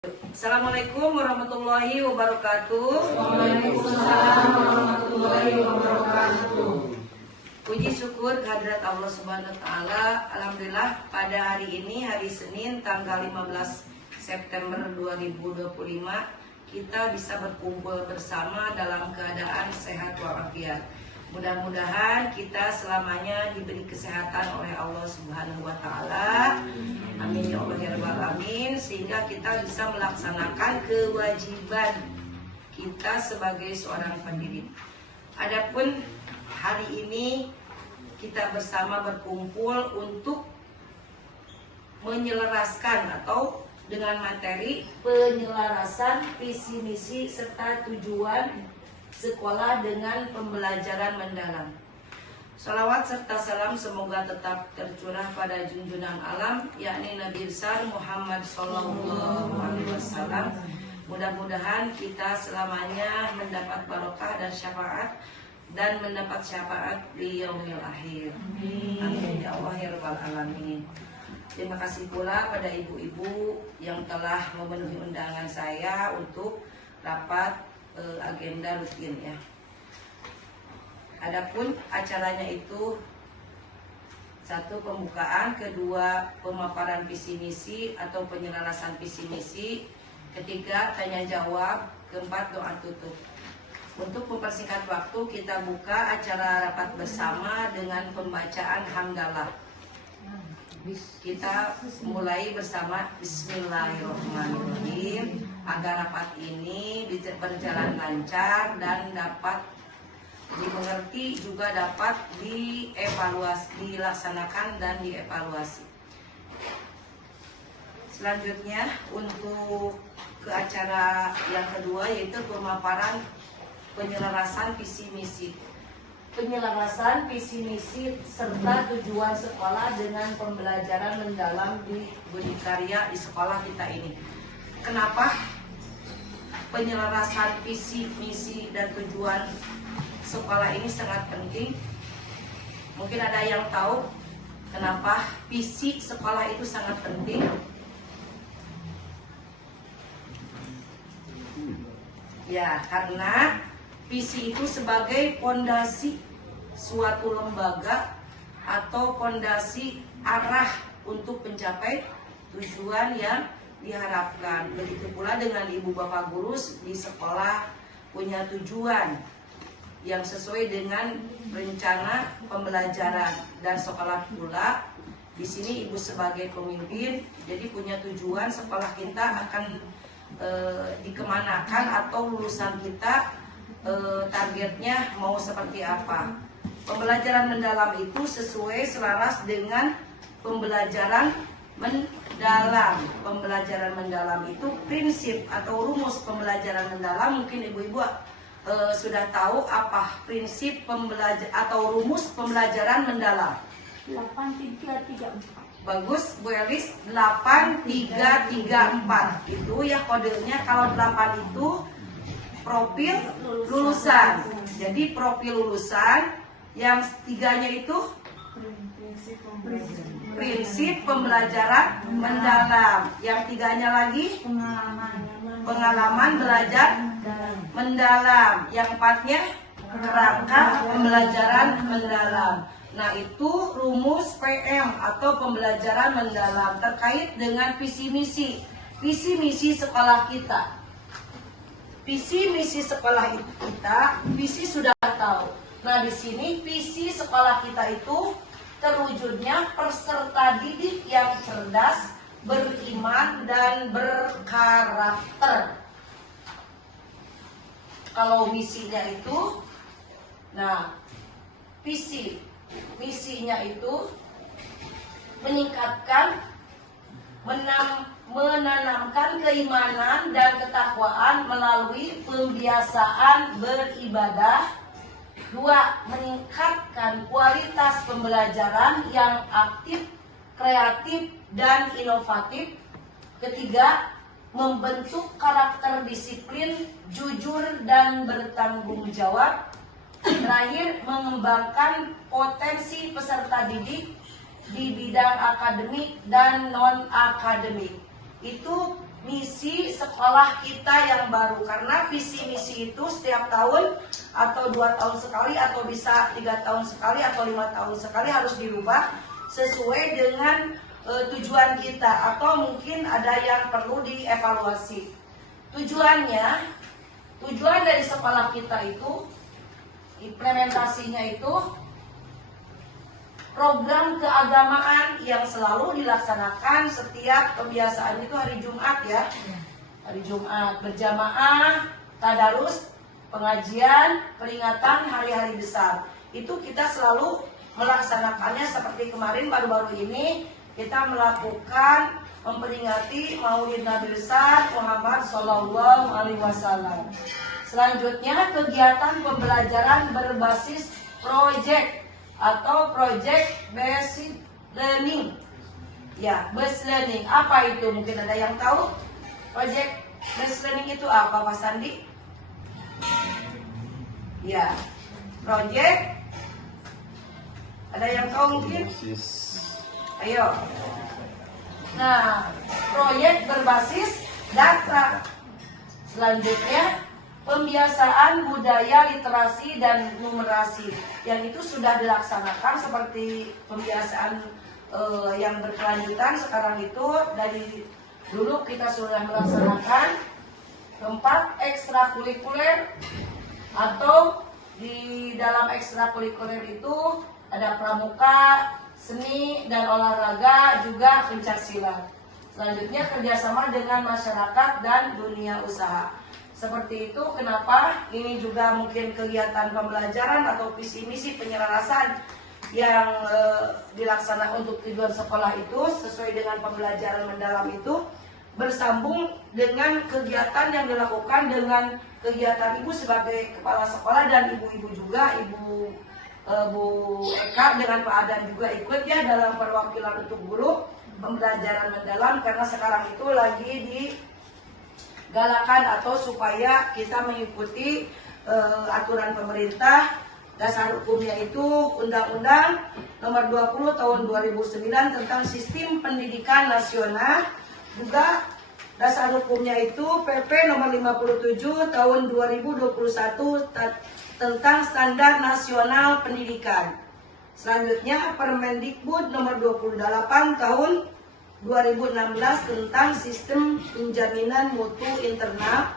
Assalamualaikum warahmatullahi wabarakatuh. Waalaikumsalam warahmatullahi wabarakatuh. Puji syukur kehadirat Allah Subhanahu wa taala. Alhamdulillah pada hari ini, hari Senin tanggal 15 September 2025, kita bisa berkumpul bersama dalam keadaan sehat walafiat. Mudah-mudahan kita selamanya diberi kesehatan oleh Allah Subhanahu wa taala. Amin ya Allah ya rabbal alamin, sehingga kita bisa melaksanakan kewajiban kita sebagai seorang pendidik. Adapun hari ini kita bersama berkumpul untuk menyelaraskan atau dengan materi penyelarasan visi misi serta tujuan sekolah dengan pembelajaran mendalam. Salawat serta salam semoga tetap tercurah pada junjungan alam, yakni Nabi besar Muhammad Sallallahu Alaihi Wasallam. Mudah-mudahan kita selamanya mendapat barokah dan syafaat dan mendapat syafaat di yaumil akhir. Amin ya Allah ya rabbal alamin. Terima kasih pula pada ibu-ibu yang telah memenuhi undangan saya untuk rapat agenda rutin ya. Adapun acaranya itu satu pembukaan, kedua pemaparan visi misi atau penyelarasan visi misi, ketiga tanya jawab, keempat doa tutup. Untuk mempersingkat waktu, kita buka acara rapat bersama dengan pembacaan hamdalah. Kita mulai bersama Bismillahirrahmanirrahim agar rapat ini berjalan lancar dan dapat dimengerti, juga dapat dievaluasi, dilaksanakan dan dievaluasi. Selanjutnya untuk ke acara yang kedua, yaitu pemaparan penyelarasan visi misi. Penyelarasan visi misi serta tujuan sekolah dengan pembelajaran mendalam di berdikari di sekolah kita ini. Kenapa penyelarasan visi misi dan tujuan sekolah ini sangat penting? Mungkin ada yang tahu kenapa visi sekolah itu sangat penting? Ya, karena visi itu sebagai pondasi suatu lembaga atau pondasi arah untuk mencapai tujuan yang diharapkan. Begitu pula dengan ibu bapak guru di sekolah punya tujuan yang sesuai dengan rencana pembelajaran, dan sekolah pula di sini ibu sebagai pemimpin jadi punya tujuan sekolah kita akan dikemanakan atau lulusan kita targetnya mau seperti apa. Pembelajaran mendalam itu sesuai selaras dengan pembelajaran mendalam. Pembelajaran mendalam itu prinsip atau rumus pembelajaran mendalam. Mungkin ibu-ibu sudah tahu apa prinsip pembelajaran atau rumus pembelajaran mendalam. 8334. Bagus Bu Elis, 8334 itu ya kodenya. Kalau 8 itu profil lulusan. Jadi profil lulusan, yang tiganya itu prinsip pembelajaran mendalam, yang tiganya lagi pengalaman belajar mendalam, yang empatnya kerangka pembelajaran mendalam. Nah, itu rumus PM atau pembelajaran mendalam terkait dengan visi misi sekolah kita. Visi misi sekolah kita, visi sudah tahu. Nah, di sini visi sekolah kita itu terwujudnya peserta didik yang cerdas, beriman dan berkarakter. Kalau misinya itu, nah misinya itu meningkatkan, menanamkan keimanan dan ketakwaan melalui pembiasaan beribadah. 2. Meningkatkan kualitas pembelajaran yang aktif, kreatif, dan inovatif. 3. Membentuk karakter disiplin, jujur, dan bertanggung jawab. Terakhir, mengembangkan potensi peserta didik di bidang akademik dan non-akademik. Itu misi sekolah kita yang baru, karena visi misi itu setiap tahun atau 2 tahun sekali atau bisa 3 tahun sekali atau 5 tahun sekali harus dirubah sesuai dengan tujuan kita, atau mungkin ada yang perlu dievaluasi. Tujuan dari sekolah kita itu, implementasinya itu program keagamaan yang selalu dilaksanakan setiap kebiasaan itu hari Jumat ya. Hari Jumat berjamaah, tadarus, pengajian, peringatan hari-hari besar. Itu kita selalu melaksanakannya seperti kemarin baru-baru ini kita melakukan memperingati Maulid Nabi besar Muhammad Shallallahu Alaihi Wasallam. Selanjutnya kegiatan pembelajaran berbasis project atau project based learning. Ya, based learning. Apa itu? Mungkin ada yang tahu? Project based learning itu apa, Pak Sandi? Ya, project. Ada yang tahu mungkin? Ayo. Nah, proyek berbasis data. Selanjutnya pembiasaan budaya literasi dan numerasi, yang itu sudah dilaksanakan seperti pembiasaan yang berkelanjutan. Sekarang itu dari dulu kita sudah melaksanakan 4 ekstrakurikuler, atau di dalam ekstrakurikuler itu ada pramuka, seni dan olahraga, juga pencaksilat. Selanjutnya kerjasama dengan masyarakat dan dunia usaha. Seperti itu, kenapa ini juga mungkin kegiatan pembelajaran atau visi misi penyelarasan yang dilaksanakan untuk tujuan sekolah itu sesuai dengan pembelajaran mendalam itu bersambung dengan kegiatan yang dilakukan dengan kegiatan ibu sebagai kepala sekolah dan ibu-ibu juga, Bu Eka dengan Pak Adan juga ikut ya dalam perwakilan untuk guru pembelajaran mendalam, karena sekarang itu lagi digalakan atau supaya kita mengikuti aturan pemerintah. Dasar hukumnya itu Undang-Undang Nomor 20 Tahun 2009 tentang Sistem Pendidikan Nasional. Juga dasar hukumnya itu PP Nomor 57 Tahun 2021 tentang Standar Nasional Pendidikan. Selanjutnya Permendikbud Nomor 28 Tahun 2016 tentang Sistem Penjaminan Mutu Internal.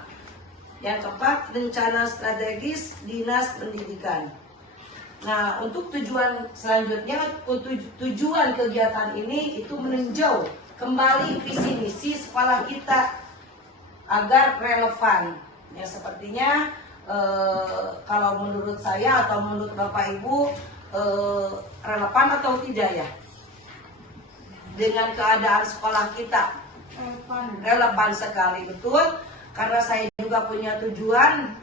Yang keempat, Rencana Strategis Dinas Pendidikan. Nah, untuk tujuan selanjutnya, tujuan kegiatan ini itu meninjau kembali visi misi sekolah kita agar relevan. Ya, sepertinya kalau menurut saya atau menurut Bapak Ibu relevan atau tidak ya dengan keadaan sekolah kita? Relevan sekali, betul. Karena saya juga punya tujuan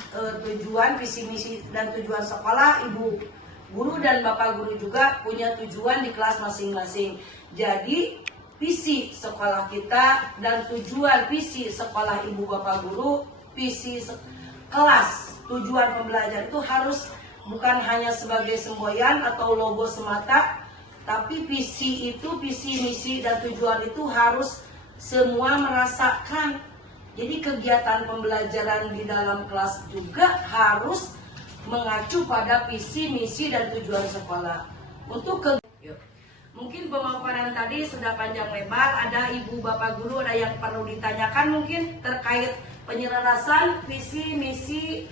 visi misi dan tujuan sekolah, ibu guru dan bapak guru juga punya tujuan di kelas masing-masing. Jadi visi sekolah kita dan tujuan visi sekolah ibu bapak guru, visi kelas, tujuan pembelajaran itu harus bukan hanya sebagai semboyan atau logo semata, tapi visi itu, visi misi dan tujuan itu harus semua merasakan. Jadi kegiatan pembelajaran di dalam kelas juga harus mengacu pada visi, misi, dan tujuan sekolah. Untuk mungkin pemaparan tadi sudah panjang lebar, ada ibu bapak guru, ada yang perlu ditanyakan mungkin terkait penyelarasan visi, misi,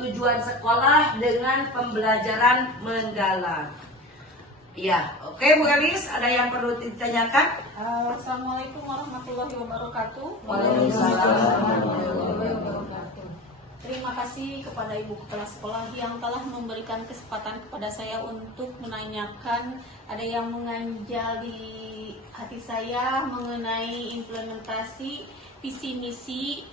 tujuan sekolah dengan pembelajaran mendalam. Iya, oke Bu Elis, ada yang perlu ditanyakan? Assalamualaikum warahmatullahi wabarakatuh. Waalaikumsalam warahmatullahi wabarakatuh. Terima kasih kepada Ibu Kepala Sekolah yang telah memberikan kesempatan kepada saya untuk menanyakan. Ada yang mengganjal di hati saya mengenai implementasi visi misi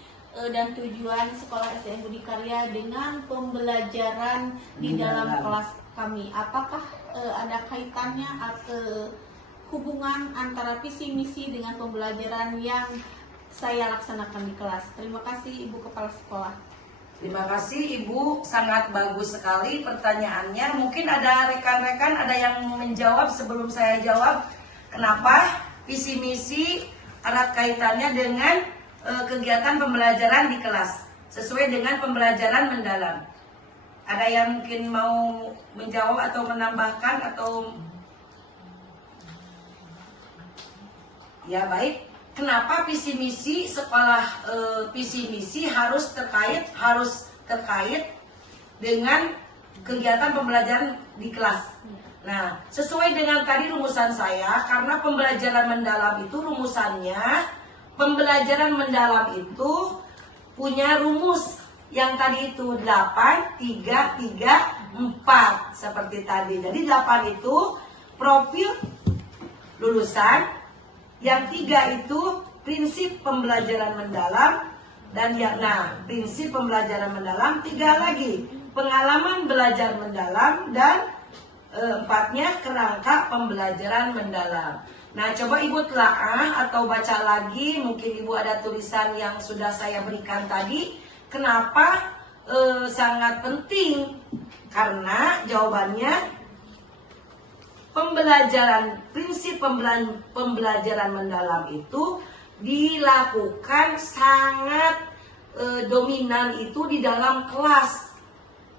dan tujuan sekolah SDN Budi Karya dengan pembelajaran di dalam kelas kami. Apakah ada kaitannya atau hubungan antara visi misi dengan pembelajaran yang saya laksanakan di kelas? Terima kasih Ibu Kepala Sekolah. Terima kasih Ibu, sangat bagus sekali pertanyaannya. Mungkin ada rekan-rekan ada yang menjawab sebelum saya jawab. Kenapa visi misi erat kaitannya dengan kegiatan pembelajaran di kelas sesuai dengan pembelajaran mendalam. Ada yang mungkin mau menjawab atau menambahkan atau ya baik. Kenapa visi misi sekolah visi misi harus terkait dengan kegiatan pembelajaran di kelas? Nah, sesuai dengan tadi rumusan saya, karena pembelajaran mendalam itu rumusannya, pembelajaran mendalam itu punya rumus yang tadi itu 8, 3, 3, 4 seperti tadi. Jadi 8 itu profil lulusan, yang 3 itu prinsip pembelajaran mendalam, dan prinsip pembelajaran mendalam, 3 lagi pengalaman belajar mendalam, dan 4-nya kerangka pembelajaran mendalam. Nah, coba Ibu telaah atau baca lagi, mungkin Ibu ada tulisan yang sudah saya berikan tadi. Kenapa sangat penting? Karena jawabannya prinsip pembelajaran mendalam itu dilakukan sangat dominan itu di dalam kelas,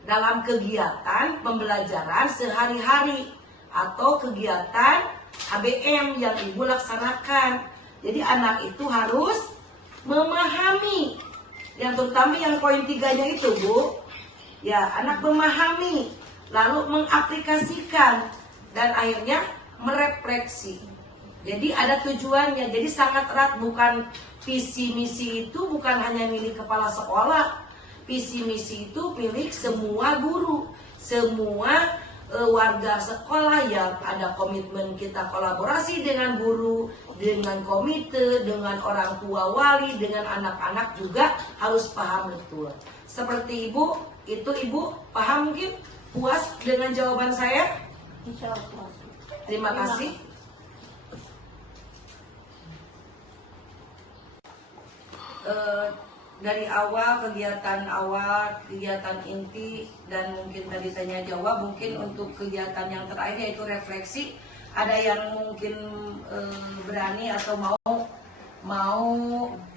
dalam kegiatan pembelajaran sehari-hari atau kegiatan ABM yang Ibu laksanakan. Jadi anak itu harus memahami, yang terutama yang poin 3-nya itu, Bu. Ya, anak memahami, lalu mengaplikasikan, dan akhirnya merefleksi. Jadi ada tujuannya. Jadi sangat erat, bukan visi misi itu bukan hanya milik kepala sekolah. Visi misi itu milik semua guru, semua warga sekolah, yang ada komitmen kita kolaborasi dengan guru, dengan komite, dengan orang tua wali, dengan anak-anak juga harus paham betul. Seperti Ibu, itu Ibu paham mungkin? Puas dengan jawaban saya? Insya Allah. Terima kasih. Dari awal, kegiatan inti, dan mungkin tadi tanya jawab, mungkin untuk kegiatan yang terakhir yaitu refleksi. Ada yang mungkin berani atau mau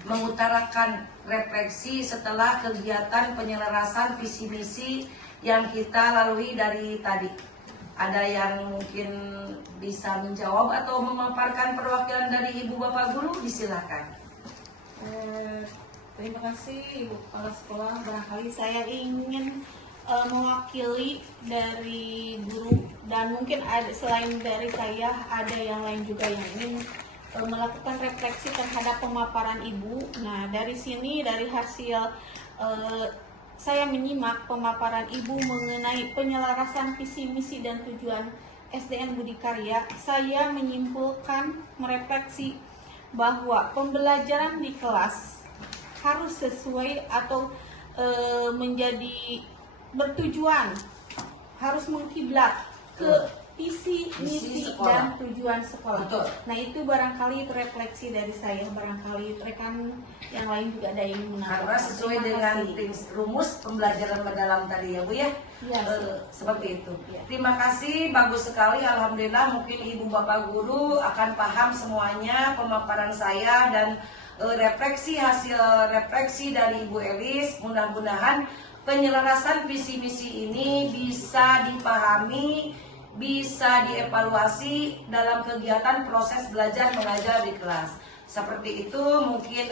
mengutarakan refleksi setelah kegiatan penyelarasan visi misi yang kita lalui dari tadi. Ada yang mungkin bisa menjawab atau memaparkan perwakilan dari Ibu Bapak Guru, disilakan. Terima kasih Ibu Kepala Sekolah. Barangkali saya ingin mewakili dari guru, dan mungkin selain dari saya ada yang lain juga yang ingin melakukan refleksi terhadap pemaparan Ibu. Nah, dari sini, dari hasil saya menyimak pemaparan Ibu mengenai penyelarasan visi misi dan tujuan SDN Budi Karya, saya menyimpulkan, merefleksi bahwa pembelajaran di kelas harus sesuai atau menjadi bertujuan, harus mengkiblat ke visi, misi, dan tujuan sekolah. Betul. Nah, itu barangkali refleksi dari saya, barangkali rekan yang lain juga ada yang menambahkan. Karena sesuai dengan rumus pembelajaran mendalam tadi ya Bu ya, Ya, seperti itu. Ya. Terima kasih, bagus sekali. Alhamdulillah, mungkin Ibu Bapak Guru akan paham semuanya pemaparan saya dan hasil refleksi dari Ibu Elis. Mudah-mudahan penyelarasan visi misi ini bisa dipahami, bisa dievaluasi dalam kegiatan proses belajar mengajar di kelas. Seperti itu mungkin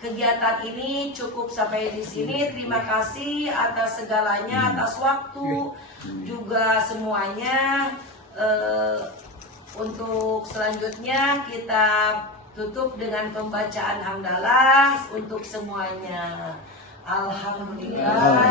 kegiatan ini cukup sampai di sini. Terima kasih atas segalanya, atas waktu juga semuanya. Untuk selanjutnya kita tutup dengan pembacaan hamdalah untuk semuanya. Alhamdulillah.